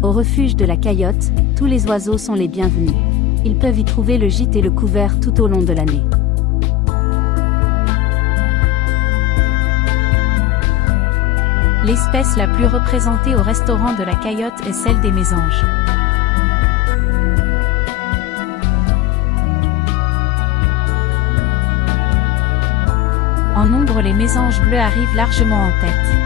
Au refuge de la Caillotte, tous les oiseaux sont les bienvenus. Ils peuvent y trouver le gîte et le couvert tout au long de l'année. L'espèce la plus représentée au restaurant de la Caillotte est celle des mésanges. En nombre, les mésanges bleus arrivent largement en tête.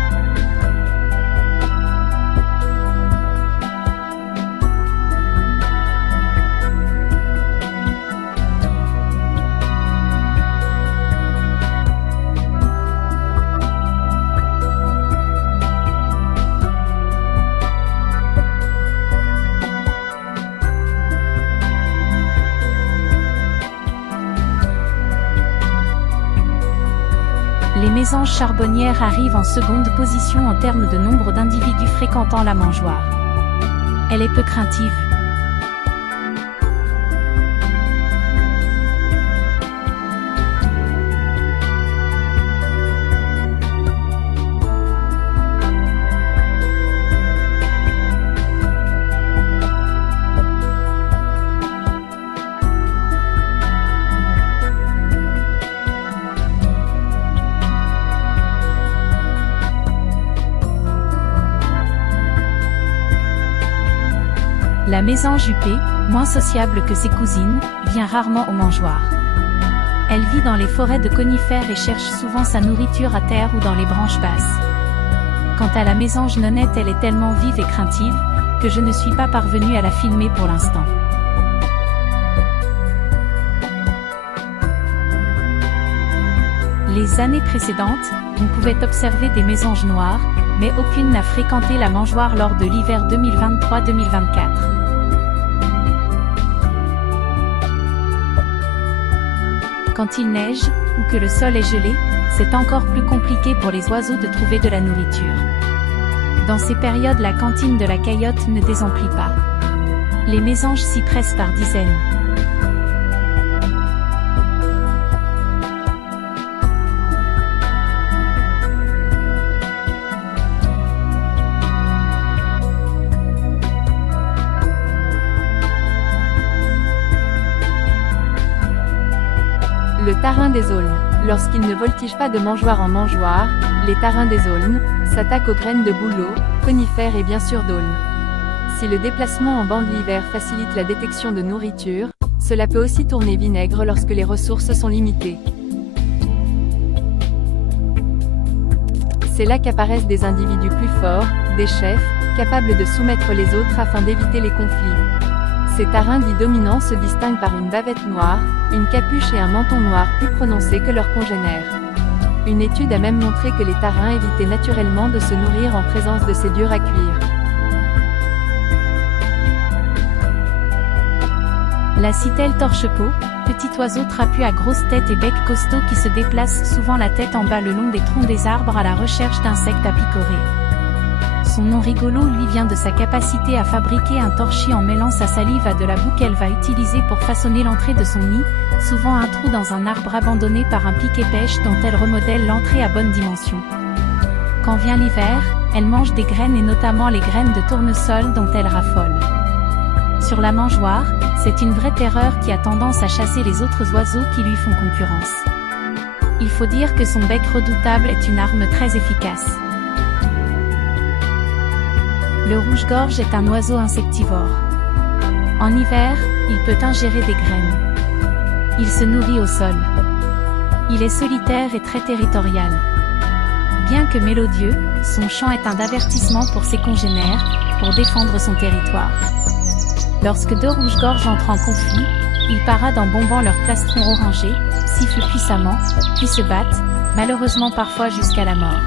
Les mésanges charbonnières arrivent en seconde position en termes de nombre d'individus fréquentant la mangeoire. Elle est peu craintive. La mésange huppée, moins sociable que ses cousines, vient rarement aux mangeoires. Elle vit dans les forêts de conifères et cherche souvent sa nourriture à terre ou dans les branches basses. Quant à la mésange nonnette, elle est tellement vive et craintive, que je ne suis pas parvenue à la filmer pour l'instant. Les années précédentes, on pouvait observer des mésanges noires, mais aucune n'a fréquenté la mangeoire lors de l'hiver 2023-2024. Quand il neige, ou que le sol est gelé, c'est encore plus compliqué pour les oiseaux de trouver de la nourriture. Dans ces périodes, la cantine de la Caillotte ne désemplit pas. Les mésanges s'y pressent par dizaines. Le tarin des aulnes. Lorsqu'il ne voltige pas de mangeoire en mangeoire, les tarins des aulnes s'attaquent aux graines de bouleaux, conifères et bien sûr d'aulnes. Si le déplacement en bande l'hiver facilite la détection de nourriture, cela peut aussi tourner vinaigre lorsque les ressources sont limitées. C'est là qu'apparaissent des individus plus forts, des chefs, capables de soumettre les autres afin d'éviter les conflits. Ces tarins dits dominants se distinguent par une bavette noire, une capuche et un menton noir plus prononcés que leurs congénères. Une étude a même montré que les tarins évitaient naturellement de se nourrir en présence de ces durs à cuire. La citelle torche-peau, petit oiseau trapu à grosse tête et bec costaud qui se déplace souvent la tête en bas le long des troncs des arbres à la recherche d'insectes à picorer. Son nom rigolo lui vient de sa capacité à fabriquer un torchis en mêlant sa salive à de la boue qu'elle va utiliser pour façonner l'entrée de son nid, souvent un trou dans un arbre abandonné par un piquet-pêche dont elle remodèle l'entrée à bonne dimension. Quand vient l'hiver, elle mange des graines et notamment les graines de tournesol dont elle raffole. Sur la mangeoire, c'est une vraie terreur qui a tendance à chasser les autres oiseaux qui lui font concurrence. Il faut dire que son bec redoutable est une arme très efficace. Le rouge-gorge est un oiseau insectivore. En hiver, il peut ingérer des graines. Il se nourrit au sol. Il est solitaire et très territorial. Bien que mélodieux, son chant est un avertissement pour ses congénères, pour défendre son territoire. Lorsque deux rouges-gorges entrent en conflit, ils paradent en bombant leur plastron orangé, sifflent puissamment, puis se battent, malheureusement parfois jusqu'à la mort.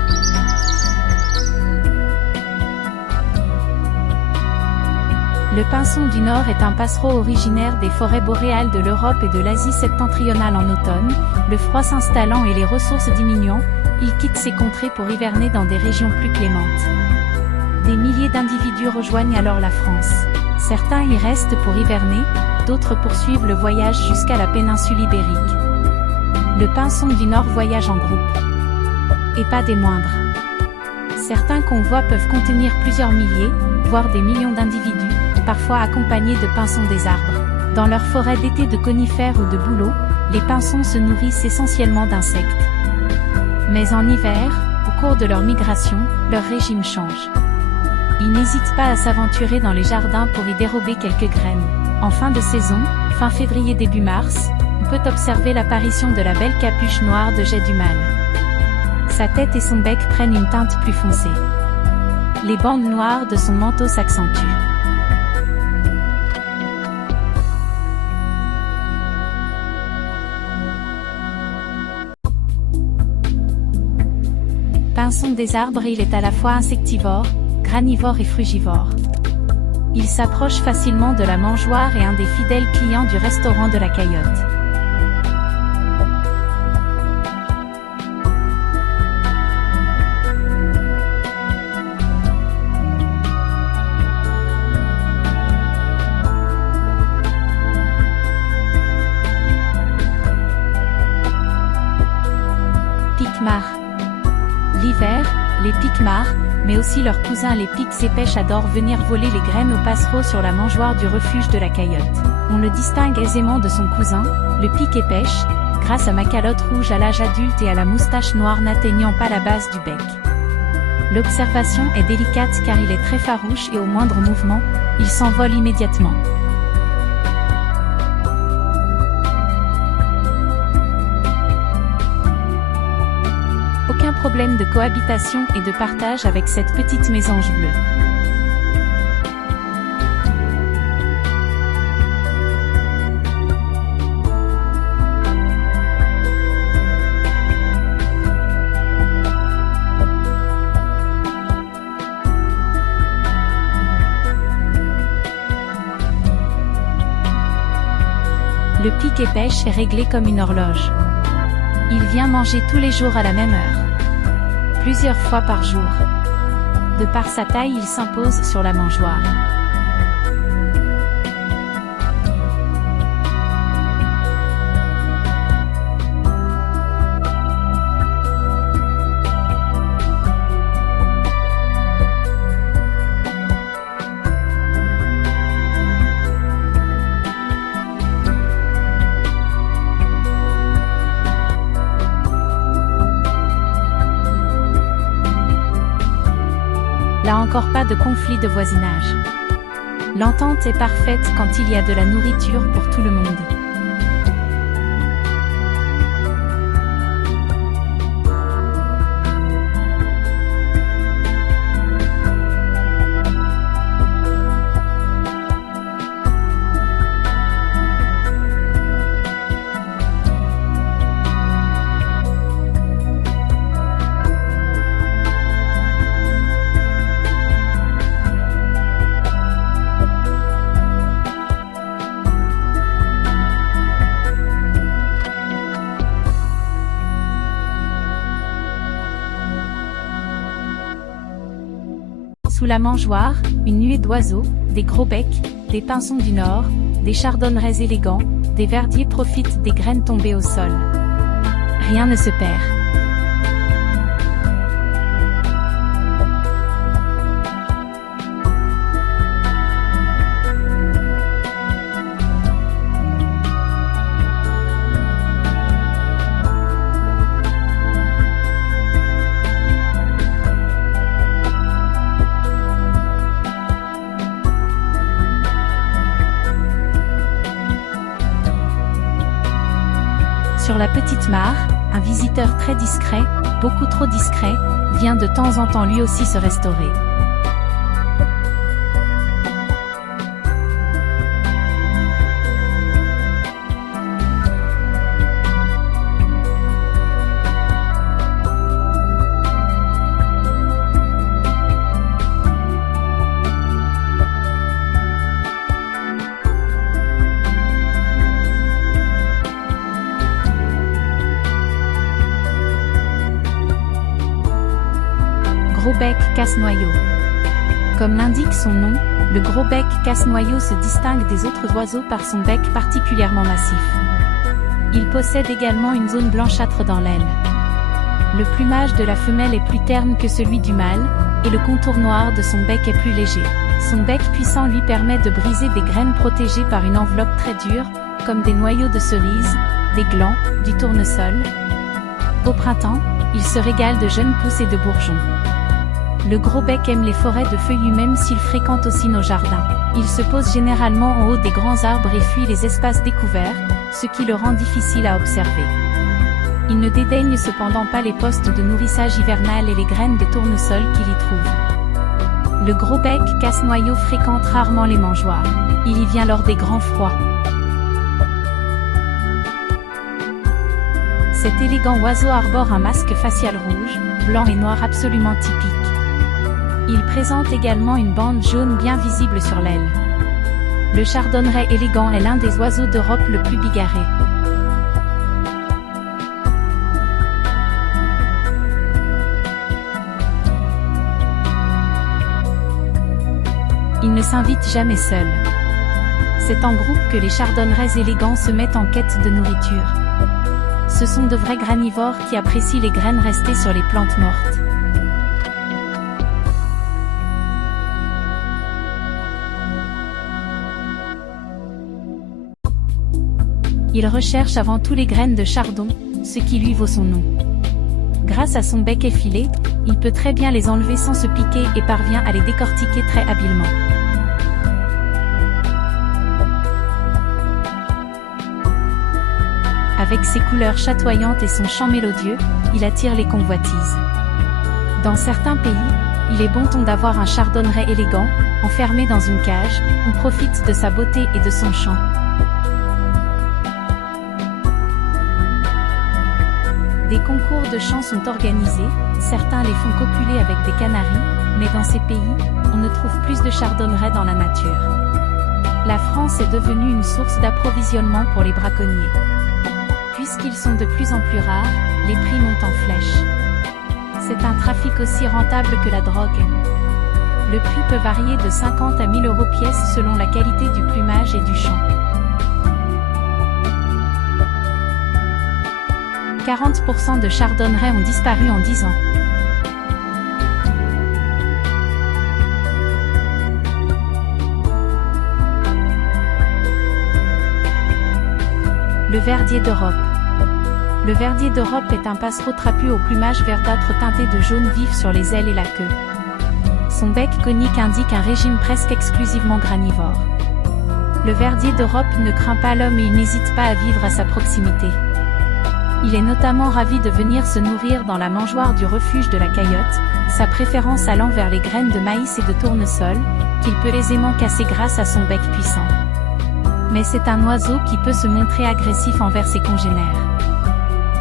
Le pinson du Nord est un passereau originaire des forêts boréales de l'Europe et de l'Asie septentrionale en automne. Le froid s'installant et les ressources diminuant, il quitte ces contrées pour hiverner dans des régions plus clémentes. Des milliers d'individus rejoignent alors la France. Certains y restent pour hiverner, d'autres poursuivent le voyage jusqu'à la péninsule ibérique. Le pinson du Nord voyage en groupe. Et pas des moindres. Certains convois peuvent contenir plusieurs milliers, voire des millions d'individus, parfois accompagnés de pinsons des arbres. Dans leur forêt d'été de conifères ou de bouleaux, les pinsons se nourrissent essentiellement d'insectes. Mais en hiver, au cours de leur migration, leur régime change. Ils n'hésitent pas à s'aventurer dans les jardins pour y dérober quelques graines. En fin de saison, fin février début mars, on peut observer l'apparition de la belle capuche noire de jet du mâle. Sa tête et son bec prennent une teinte plus foncée. Les bandes noires de son manteau s'accentuent. Pinson des arbres, il est à la fois insectivore, granivore et frugivore. Il s'approche facilement de la mangeoire et un des fidèles clients du restaurant de la Caillotte. Pique-mare. L'hiver, les pique-mares, mais aussi leurs cousins les piques épêches adorent venir voler les graines aux passereaux sur la mangeoire du refuge de la Caillotte. On le distingue aisément de son cousin, le pique épêche, grâce à ma calotte rouge à l'âge adulte et à la moustache noire n'atteignant pas la base du bec. L'observation est délicate car il est très farouche et au moindre mouvement, il s'envole immédiatement. Aucun problème de cohabitation et de partage avec cette petite mésange bleue. Le pique-et-pêche est réglé comme une horloge. Il vient manger tous les jours à la même heure. Plusieurs fois par jour. De par sa taille, il s'impose sur la mangeoire. Là encore pas de conflit de voisinage. L'entente est parfaite quand il y a de la nourriture pour tout le monde. Sous la mangeoire, une nuée d'oiseaux, des gros becs, des pinsons du nord, des chardonnerets élégants, des verdiers profitent des graines tombées au sol. Rien ne se perd. Sur la petite mare, un visiteur très discret, beaucoup trop discret, vient de temps en temps lui aussi se restaurer. Gros bec casse-noyau. Comme l'indique son nom, le gros bec casse-noyau se distingue des autres oiseaux par son bec particulièrement massif. Il possède également une zone blanchâtre dans l'aile. Le plumage de la femelle est plus terne que celui du mâle, et le contour noir de son bec est plus léger. Son bec puissant lui permet de briser des graines protégées par une enveloppe très dure, comme des noyaux de cerises, des glands, du tournesol. Au printemps, il se régale de jeunes pousses et de bourgeons. Le gros bec aime les forêts de feuillus même s'il fréquente aussi nos jardins. Il se pose généralement en haut des grands arbres et fuit les espaces découverts, ce qui le rend difficile à observer. Il ne dédaigne cependant pas les postes de nourrissage hivernal et les graines de tournesol qu'il y trouve. Le gros bec casse-noyau fréquente rarement les mangeoires. Il y vient lors des grands froids. Cet élégant oiseau arbore un masque facial rouge, blanc et noir absolument typique. Il présente également une bande jaune bien visible sur l'aile. Le chardonneret élégant est l'un des oiseaux d'Europe le plus bigarré. Il ne s'invite jamais seul. C'est en groupe que les chardonnerets élégants se mettent en quête de nourriture. Ce sont de vrais granivores qui apprécient les graines restées sur les plantes mortes. Il recherche avant tout les graines de chardon, ce qui lui vaut son nom. Grâce à son bec effilé, il peut très bien les enlever sans se piquer et parvient à les décortiquer très habilement. Avec ses couleurs chatoyantes et son chant mélodieux, il attire les convoitises. Dans certains pays, il est bon ton d'avoir un chardonneret élégant, enfermé dans une cage, on profite de sa beauté et de son chant. Des concours de chant sont organisés, certains les font copuler avec des canaris, mais dans ces pays, on ne trouve plus de chardonneret dans la nature. La France est devenue une source d'approvisionnement pour les braconniers. Puisqu'ils sont de plus en plus rares, les prix montent en flèche. C'est un trafic aussi rentable que la drogue. Le prix peut varier de 50 à 1000 € pièce selon la qualité du plumage et du chant. 40% de chardonnerets ont disparu en 10 ans. Le verdier d'Europe. Le verdier d'Europe est un passereau trapu au plumage verdâtre teinté de jaune vif sur les ailes et la queue. Son bec conique indique un régime presque exclusivement granivore. Le verdier d'Europe ne craint pas l'homme et il n'hésite pas à vivre à sa proximité. Il est notamment ravi de venir se nourrir dans la mangeoire du refuge de la Caillotte, sa préférence allant vers les graines de maïs et de tournesol, qu'il peut aisément casser grâce à son bec puissant. Mais c'est un oiseau qui peut se montrer agressif envers ses congénères.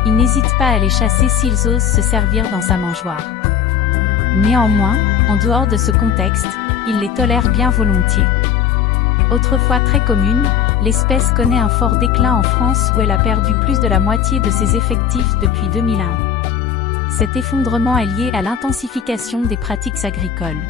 Il n'hésite pas à les chasser s'ils osent se servir dans sa mangeoire. Néanmoins, en dehors de ce contexte, il les tolère bien volontiers. Autrefois très commune, l'espèce connaît un fort déclin en France où elle a perdu plus de la moitié de ses effectifs depuis 2001. Cet effondrement est lié à l'intensification des pratiques agricoles.